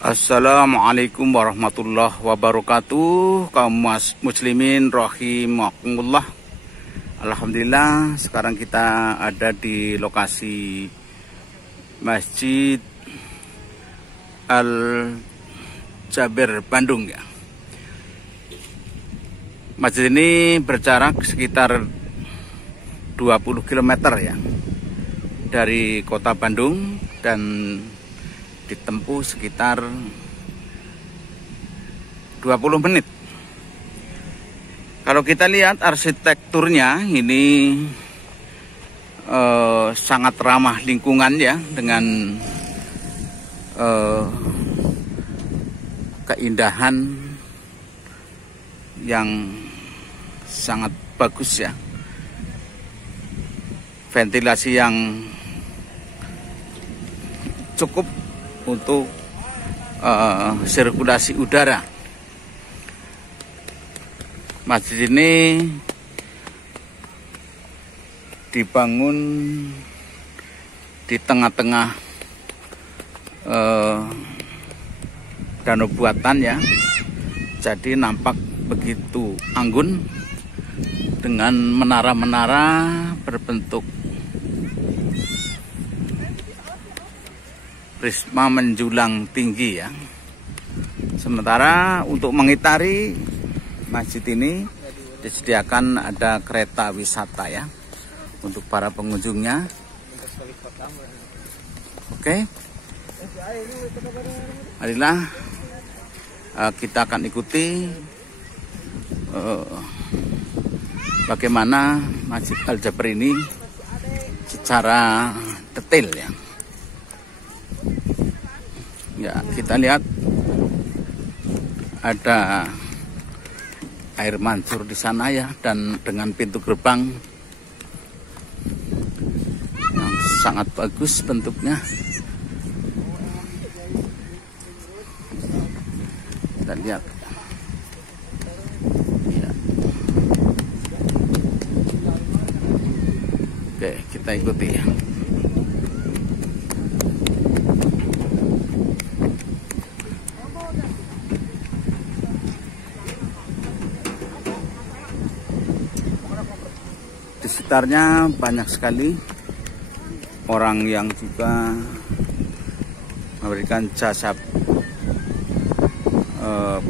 Assalamualaikum warahmatullahi wabarakatuh. Kaum muslimin rahimakumullah. Alhamdulillah, sekarang kita ada di lokasi Masjid Al-Jaber Bandung ya. Masjid ini berjarak sekitar 20 km ya dari kota Bandung dan ditempuh sekitar 20 menit. Kalau kita lihat arsitekturnya ini sangat ramah lingkungan ya, dengan keindahan yang sangat bagus ya. Ventilasi yang cukup untuk sirkulasi udara. Masjid ini dibangun di tengah-tengah danau buatan ya, jadi nampak begitu anggun dengan menara-menara berbentuk prisma menjulang tinggi ya. Sementara untuk mengitari masjid ini disediakan ada kereta wisata ya untuk para pengunjungnya. Oke. Marilah kita akan ikuti bagaimana Masjid Al-Jaber ini secara detail ya. Ya, kita lihat ada air mancur di sana ya, dan dengan pintu gerbang yang sangat bagus bentuknya. Kita lihat. Ya. Oke, kita ikuti ya. Di sekitarnya banyak sekali orang yang juga memberikan jasa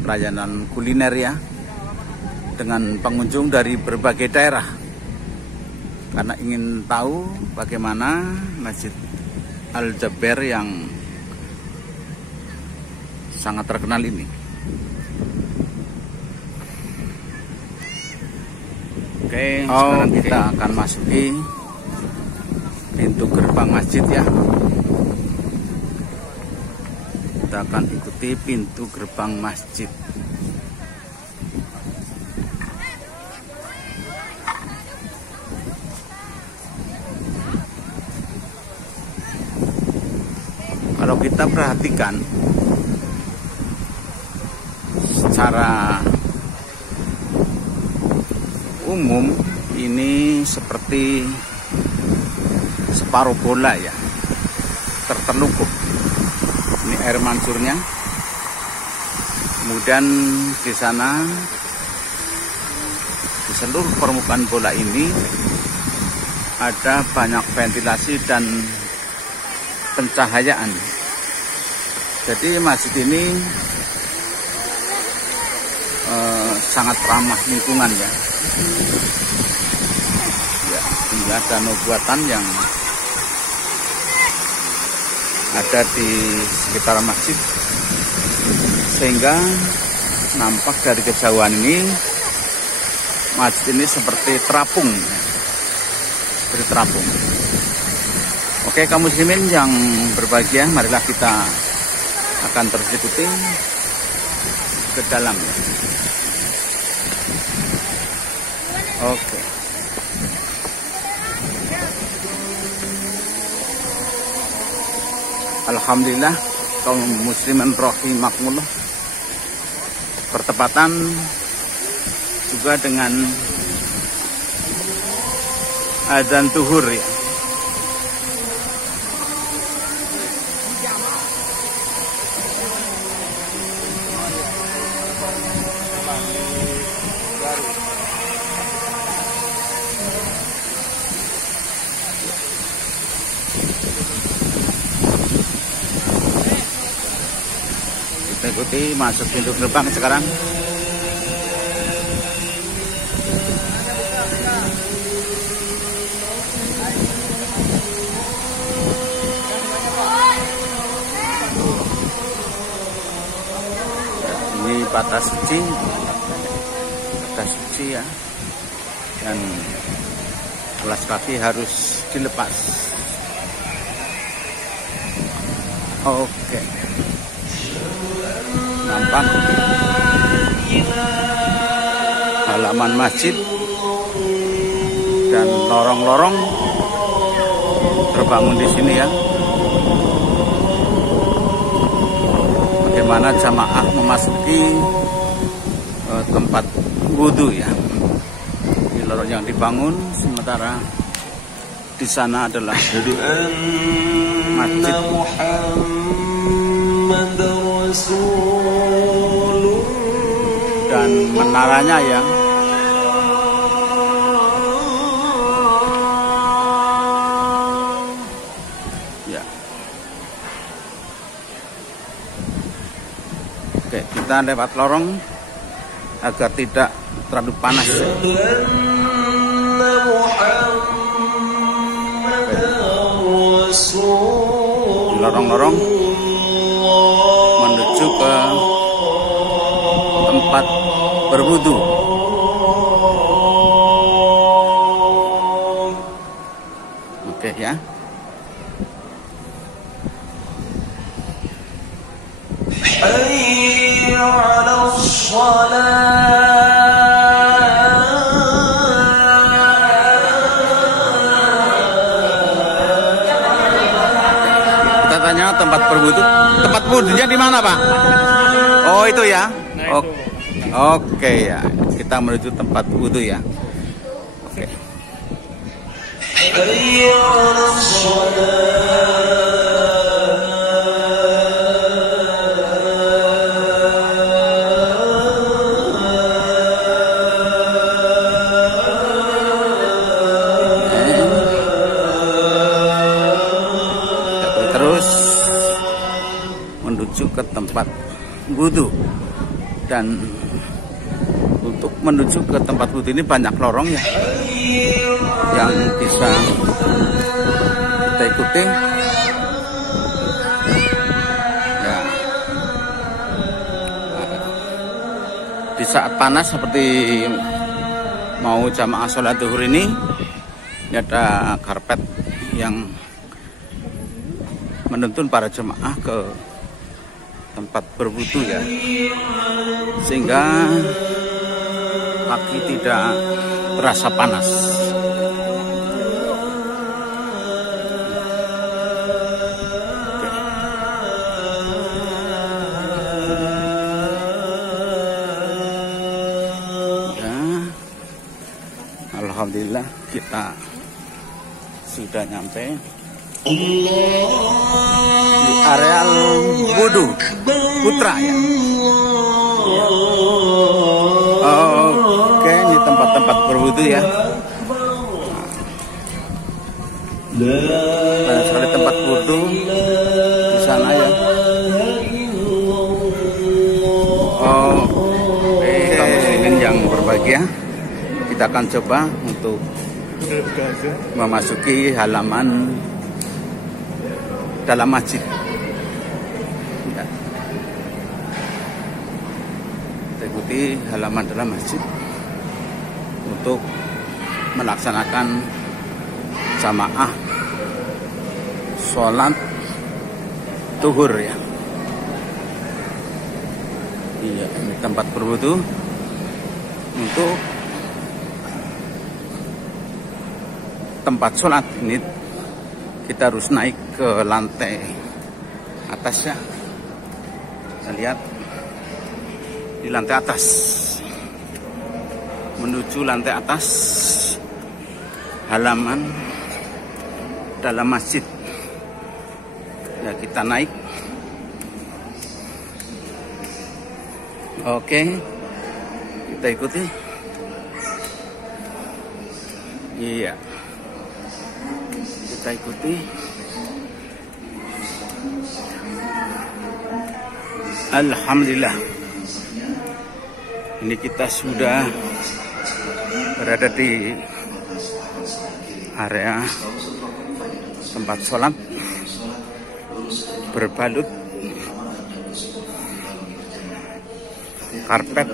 pelayanan kuliner ya, dengan pengunjung dari berbagai daerah, karena ingin tahu bagaimana Masjid Al-Jaber yang sangat terkenal ini. Oke, sekarang kita akan masuki pintu gerbang masjid ya. Kita akan ikuti pintu gerbang masjid. Kalau kita perhatikan secara umum ini seperti separuh bola ya, tertelungkup. Ini air mancurnya. Kemudian di sana, di seluruh permukaan bola ini ada banyak ventilasi dan pencahayaan. Jadi masjid ini sangat ramah lingkungan ya. Ya, hingga danau buatan yang ada di sekitar masjid, sehingga nampak dari kejauhan ini masjid ini seperti terapung, seperti terapung. Oke, kaum muslimin yang berbahagia, marilah kita akan terus ikuti ke dalam. Oke. Alhamdulillah, kaum muslimin rahimakumullah, bertepatan juga dengan azan zuhur ya. ikuti masuk pintu gerbang sekarang. Ini batas suci ya, dan alas kaki harus dilepas. Oke, nampak halaman masjid dan lorong-lorong terbangun di sini ya. Bagaimana jamaah memasuki tempat wudhu ya. Ini lorong yang dibangun, sementara di sana adalah masjid dan menaranya ya. Ya. Oke, kita lewat lorong agar tidak terlalu panas ya. Lorong-lorong menuju ke tempat berwudu. Oke ya. Hayya 'alas shalah. Tempat berwudu, tempat wudunya di mana Pak? Oh itu ya. Oke ya, kita menuju tempat wudu ya. Oke. Menuju ke tempat wudhu, dan untuk menuju ke tempat wudhu ini banyak lorong ya yang bisa kita ikuti ya. Di saat panas seperti mau jamaah sholat zuhur ini ada karpet yang menuntun para jemaah ke tempat berwudu ya, sehingga kaki tidak terasa panas. Ya, alhamdulillah kita sudah nyampe di areal wudu putra ya. Oke, ini tempat-tempat berwudu ya. Banyak sekali tempat wudu di sana ya. Oke, kaum muslimin yang berbahagia, kita akan coba untuk memasuki halaman dalam masjid. Ya. Kita ikuti halaman dalam masjid untuk melaksanakan jamaah sholat zuhur ya. Iya, ini tempat berwudu. Untuk tempat sholat ini kita harus naik ke lantai atas ya. Kita lihat di lantai atas, menuju lantai atas halaman dalam masjid ya. Kita naik. Oke, kita ikuti. Iya, kita ikuti. Alhamdulillah, ini kita sudah berada di area tempat sholat berbalut karpet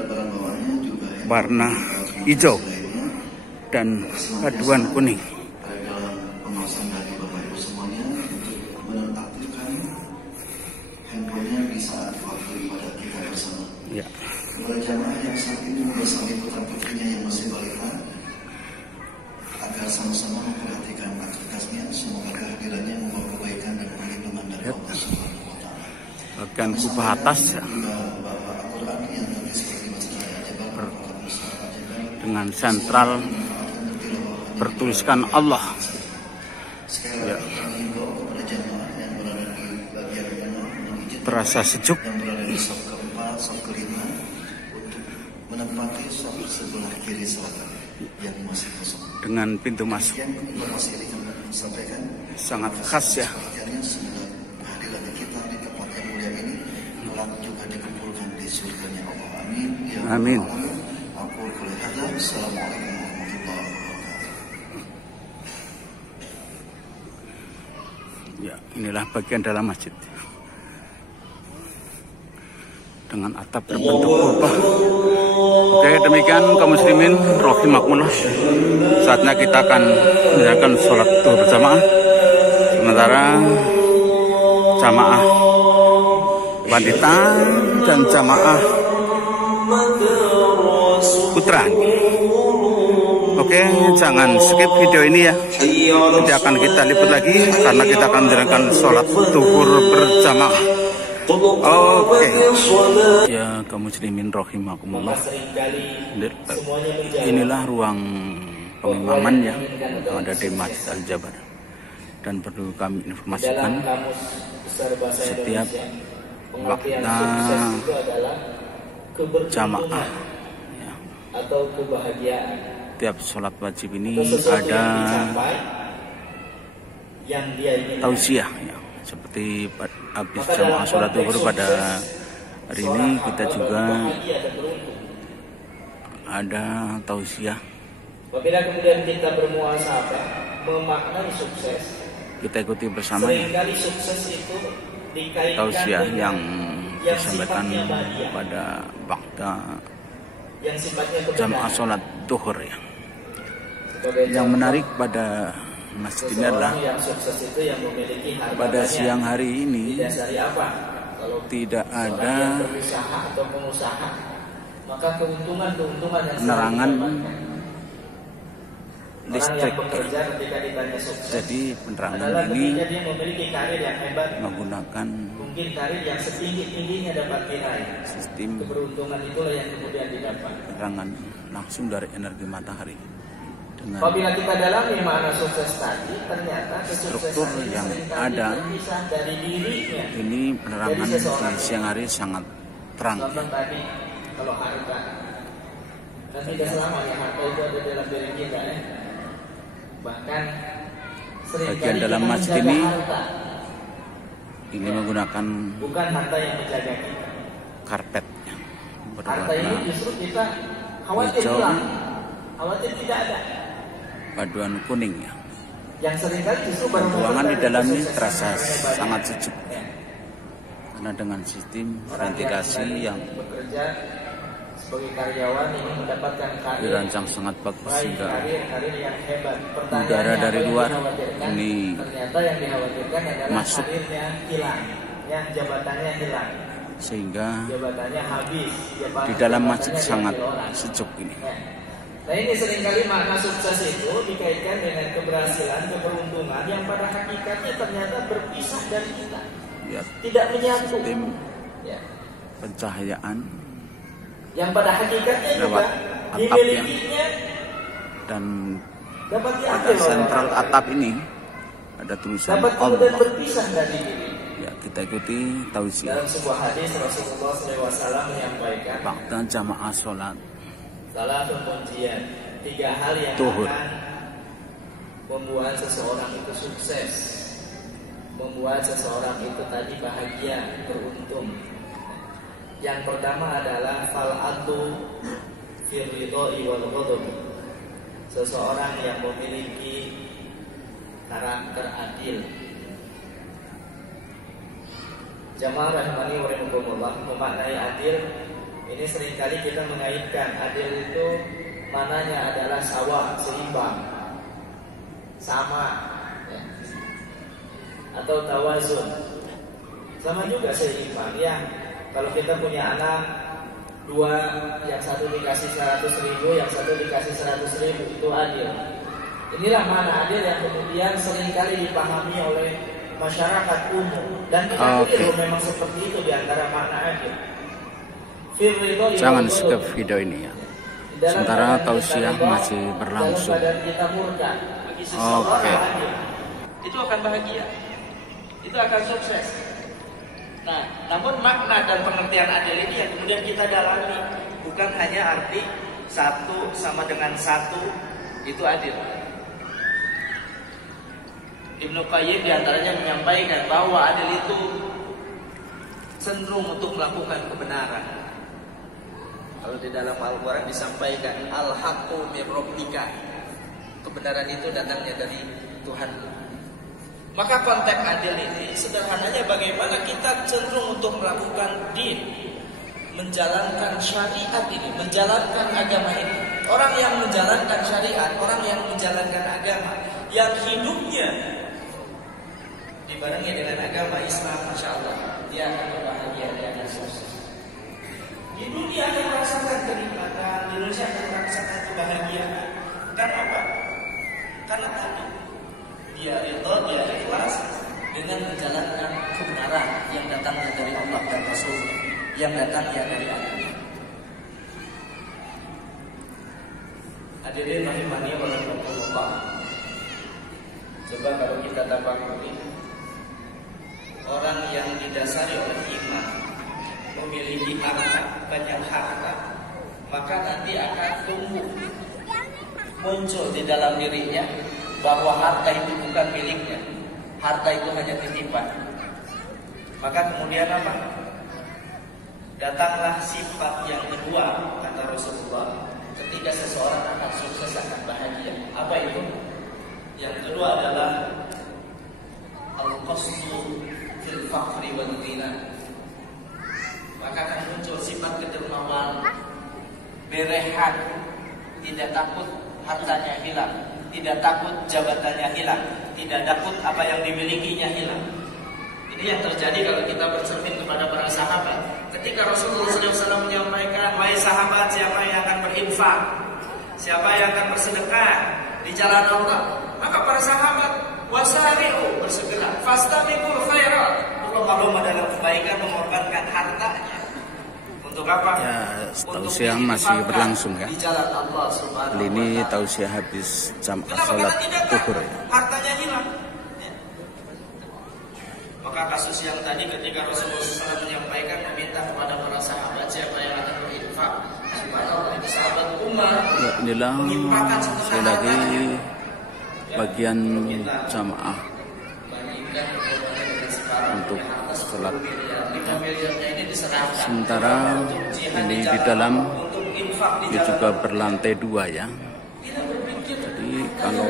warna hijau dan paduan kuning. Ya. Kepada jamaah yang saat ini bersama putra putrinya yang masih balita, agar sama-sama memperhatikan aktivitasnya, semoga kehadirannya membawa kebaikan dan perlindungan dari Allah Subhanahu wa Ta'ala. Bagian kubah atas ya, dengan sentral bertuliskan Allah. Ya. Terasa sejuk. Menempati sop sebelah kiri selatan yang masih kosong. Dengan pintu masuk sangat khas ya. Kehadiran kita di tempat yang mulia ini kelak juga dikumpulkan di surganya Allah. Amin. Ya Amin. Aku kulihada. Assalamualaikum warahmatullahi wabarakatuh. Ya, inilah bagian dalam masjid dengan atap berbentuk kubah. Oke, demikian kaum muslimin rahimakumullah. Saatnya kita akan menjalankan sholat zuhur berjamaah. Sementara jamaah wanita dan jamaah putra. Oke, jangan skip video ini ya. Nanti akan kita liput lagi karena kita akan menjalankan sholat zuhur berjamaah. Oke. Ya, kaum muslimin rahimakumullah. Inilah ruang pengimaman ya yang ada di Masjid Al-Jabar. Dan perlu kami informasikan, setiap waktu jamaah ya, atau kebahagiaan, tiap sholat wajib ini ada tausiah ya. Seperti habis jamaah sholat zuhur pada hari ini, kita juga ada tausiah. Apabila kemudian kita bermuhasabah, memaknai sukses, kita ikuti bersama ya. Tausiah yang disampaikan pada waktu jamaah sholat zuhur ya. Yang menarik pada masjid ini adalah pada siang hari ini tidak ada penerangan listrik. Jadi penerangan ini menggunakan sistem penerangan langsung dari energi matahari. Apabila kita dalami makna sukses tadi, ternyata struktur yang ada dari dirinya. Ini penerangan di siang hari sangat terang. Tadi kalau harta, dan tidak selamanya harta itu ada dalam diri kita ya. Bahkan bagian dalam masjid ini menggunakan bukan harta yang menjaga kita, karpet harta ini justru kita khawatir hilang, khawatir tidak ada. Paduan kuning ya. Yang seringkali justru ruangan di dalam ini terasa sangat sejuk ya. Karena dengan sistem ventilasi yang bekerja sebagai karyawan ini mendapatkan karir dirancang sangat bagus sehingga karir yang hebat. Udara dari luar ini ternyata yang dikhawatirkan adalah masuk, karirnya hilang, ya, jabatannya hilang, sehingga jabatannya habis, di dalam masjid sangat sejuk ini. Nah, ini seringkali makna sukses itu dikaitkan dengan keberhasilan, keberuntungan yang pada hakikatnya ternyata berpisah dari kita, ya, tidak menyatu. Sistem ya, pencahayaan yang pada hakikatnya lewat juga atapnya dimilikinya dan dapat pada diambil sentral atap ini ada tulisan dapat kemudian Allah. berpisah dari diri. Ya, kita ikuti tausiah. Dalam sebuah hadis Rasulullah SAW menyampaikan, waktu jamaah sholat salah penguncian, 3 hal yang zuhur akan membuat seseorang itu sukses, membuat seseorang itu tadi bahagia, beruntung. Yang pertama adalah fal'atu fir ridha'i wal ghadabi. Seseorang yang memiliki karakter adil. Jamaah rahimani wa rahimakumullah, memaknai adil ini seringkali kita mengaitkan adil itu mananya adalah sawa, seimbang, sama, ya. Atau tawazun, sama juga seimbang. Ya, kalau kita punya anak dua, yang satu dikasih 100.000, yang satu dikasih 100.000, itu adil. Inilah mana adil yang kemudian seringkali dipahami oleh masyarakat umum, dan adil memang seperti itu diantara makna adil. Jangan skip video ini ya. Sementara tausiah masih berlangsung. Oke. Itu akan bahagia, itu akan sukses. Nah, namun makna dan pengertian adil ini yang kemudian kita dalami, bukan hanya arti satu sama dengan satu itu adil. Ibnu Qayyim diantaranya menyampaikan bahwa adil itu cenderung untuk melakukan kebenaran. Kalau di dalam Al-Quran disampaikan al-haqqu min rabbika, kebenaran itu datangnya dari Tuhan. Maka konteks adil ini sederhananya bagaimana kita cenderung untuk melakukan din, menjalankan syariat ini, menjalankan agama ini. Orang yang menjalankan syariat, orang yang menjalankan agama, yang hidupnya dibarengi dengan agama Islam, Masya Allah, dia akan berbahagia, dia akan sukses. Di dunia akan merasakan kenikmatan, di Indonesia akan merasakan kebahagiaan. Karena apa? Karena tadi dia ridha, dia ikhlas dengan menjalankan kebenaran yang datangnya dari Allah dan Rasul, yang datangnya dari Allah. Hadirin rahimani wa rahimakumullah. Coba kalau kita tafakuri, orang yang didasari oleh iman, memiliki harta, banyak harta, maka nanti akan tumbuh muncul di dalam dirinya bahwa harta itu bukan miliknya, harta itu hanya titipan. Maka kemudian apa? Datanglah sifat yang kedua, kata Rasulullah, ketika seseorang akan sukses, akan bahagia. Apa itu? Yang kedua adalah al-qasdu fil faqri wal ghina. Maka akan muncul sifat kedermawan, berehat, tidak takut hartanya hilang, tidak takut jabatannya hilang, tidak takut apa yang dimilikinya hilang. Ini yang terjadi kalau kita bercermin kepada para sahabat. Ketika Rasulullah SAW menyampaikan, wahai sahabat, siapa yang akan berinfak, siapa yang akan bersedekah di jalan Allah, maka para sahabat wasari'u, bersegera, fastabiqul khairat, berlomba-lomba dalam kebaikan, mengorbankan hartanya. Untuk apa? Ya, tausiah masih berlangsung ya. Di jalan Allah Subhanahu wa Kali ini ta'ala. tausiah habis jamaah salat zuhur ya. Hartanya hilang. Ya. Maka kasus yang tadi ketika Rasulullah SAW menyampaikan, meminta kepada para sahabat siapa yang akan berinfak, subhanallah, itu sahabat Umar. Ya, inilah sekali lagi bagian jamaah untuk salat. Sementara ini di dalam dia juga berlantai 2 ya. Jadi kalau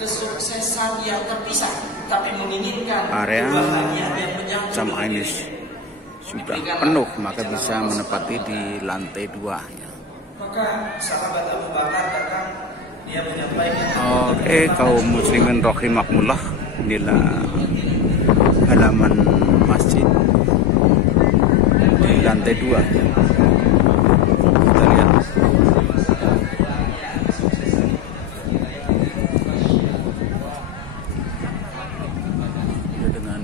kesuksesan yang terpisah, tapi menginginkan area jamaah ini sudah penuh, maka bisa menempati di lantai 2 ya. Maka sahabat Abu Bakar datang, dia menyampaikan, Oke, kaum muslimin rahimakumullah, inilah halaman masjid di lantai 2 ya. Kita lihat dengan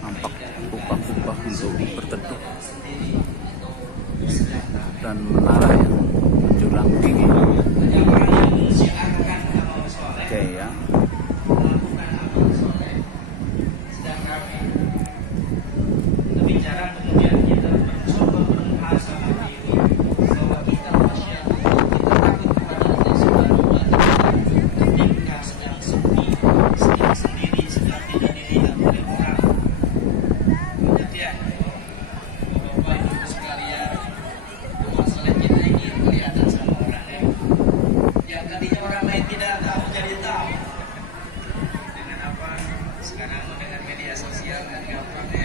nampak kubah-kubah untuk berteduh dan menara yang menjulang tinggi. Oke ya. sekarang dengan media sosial kan gampang ya.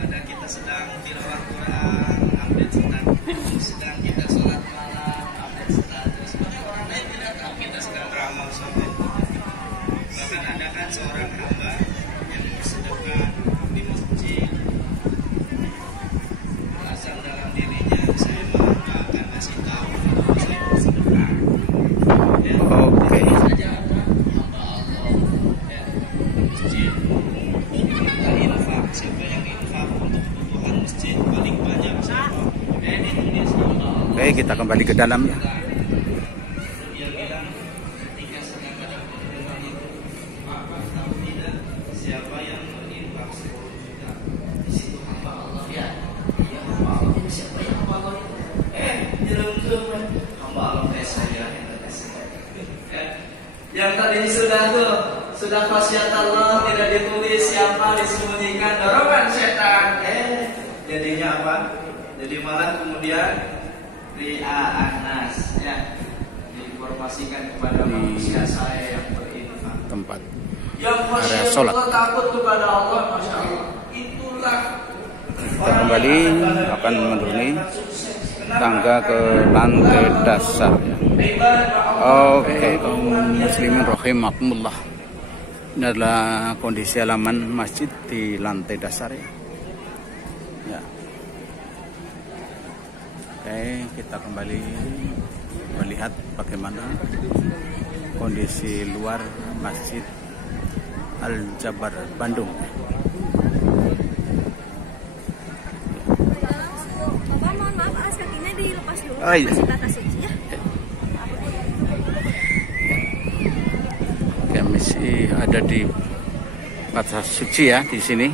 Ada kita sedang tilawah Quran, update status, sedang kita sholat malam, update status. Orang lain tidak tahu kita sedang beramal soleh. Bahkan ada kan seorang hamba yang bersedekah di masjid, alasan dalam dirinya saya mau akan kasih tahu kalau saya bersedekah. Oke. Saja apa? Hamba Allah. Ya, masjid. Kita infak. Siapa yang infak untuk kebutuhan masjid paling banyak siapa? Itu hamba Allah. Oke, kita kembali ke dalam ya. Dia bilang ketika sedang ada kebutuhan itu, maka tahu tidak siapa yang berinfak 10 juta. Di situ hamba Allah ya. Ya hamba Allah. Siapa yang hamba Allah itu? Jelum-jelum hamba Allah kayak saya. Yang tadi sudah khasiat Allah, tidak ditulis siapa, disembunyikan, dorongan setan. Jadinya apa? Jadi malah kemudian ria'anas ya, diinformasikan kepada manusia saya yang berinfak. Tempat Yang area sholat. khasiat takut kepada Allah, masya Allah. Itulah Kita kembali akan menuruni tangga ke lantai dasar ya. Oke, kaum muslimin rahimakumullah. Ini adalah kondisi halaman masjid di lantai dasar ya. Ya. Oke, kita kembali melihat bagaimana kondisi luar Masjid Al-Jabar Bandung. Bapak mohon maaf, alas kakinya dilepas dulu. Oh, iya. Masih kata suci ya. Masih ada di batas suci ya di sini,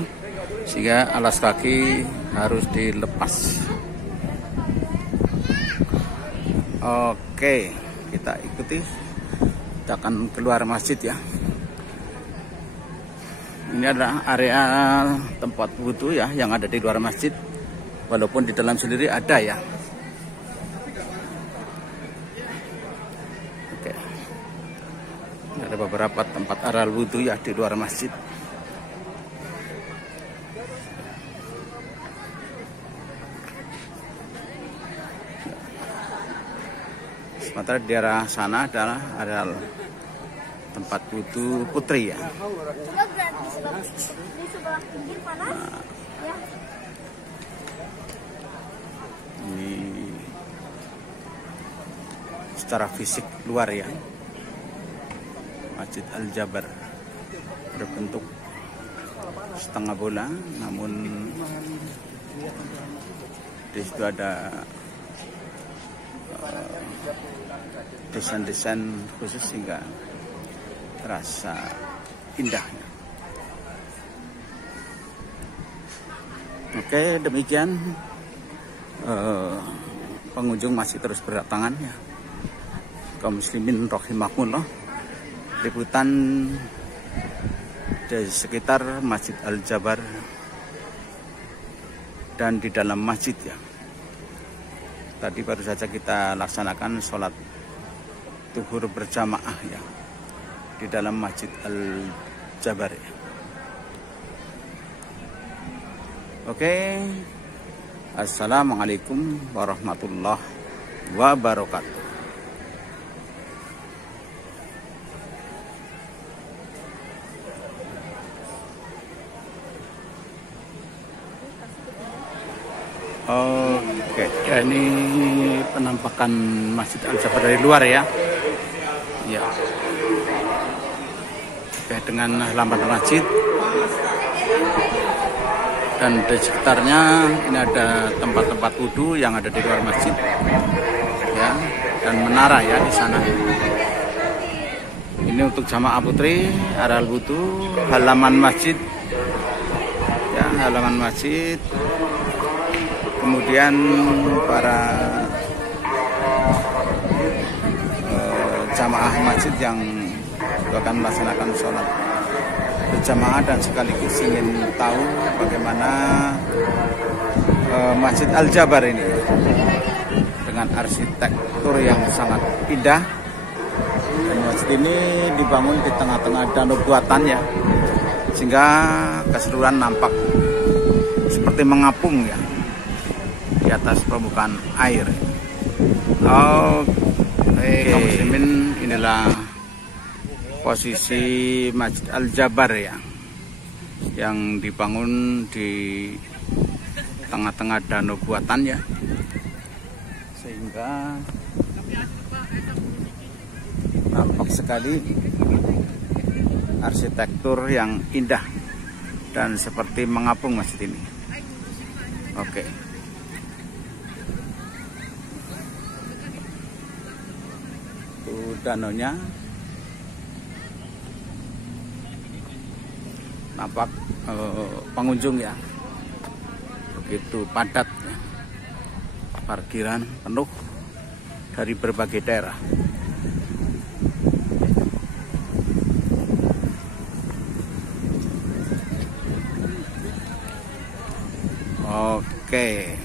sehingga alas kaki harus dilepas. Oke, kita ikuti. Kita akan keluar masjid ya. Ini adalah area tempat wudhu ya yang ada di luar masjid, walaupun di dalam sendiri ada ya. Ada beberapa tempat area wudhu ya di luar masjid. Sementara di daerah sana adalah area tempat wudhu putri ya. Coba gerak di sebelah pinggir panas. Ya. Ini secara fisik luar ya. Masjid Al-Jabar berbentuk setengah bola, namun di situ ada desain-desain khusus sehingga terasa indah. Oke, demikian pengunjung masih terus berdatangan ya. Kaum muslimin rahimakumullah. Liputan di sekitar Masjid Al-Jabar dan di dalam masjid ya. Tadi baru saja kita laksanakan sholat zuhur berjamaah ya di dalam Masjid Al-Jabar ya. Oke, assalamualaikum warahmatullahi wabarakatuh. Oke, ya ini penampakan Masjid Al-Jabar dari luar ya. Ya. Oke, dengan halaman masjid dan di sekitarnya ini ada tempat-tempat wudhu yang ada di luar masjid. Ya, dan menara ya di sana. Ini untuk jamaah putri, area wudhu, halaman masjid. Ya, halaman masjid. Kemudian para jamaah masjid yang akan melaksanakan sholat berjamaah dan sekaligus ingin tahu bagaimana Masjid Al-Jabar ini dengan arsitektur yang sangat indah. Dan masjid ini dibangun di tengah-tengah danau buatan ya. sehingga keseluruhan nampak seperti mengapung ya di atas permukaan air. Kaum muslimin, inilah posisi Masjid Al-Jabar ya, yang dibangun di tengah-tengah danau buatan ya, sehingga nampak sekali arsitektur yang indah dan seperti mengapung masjid ini. Oke. Itu danaunya. Nampak pengunjung ya. Begitu padat ya. Parkiran penuh dari berbagai daerah. Oke.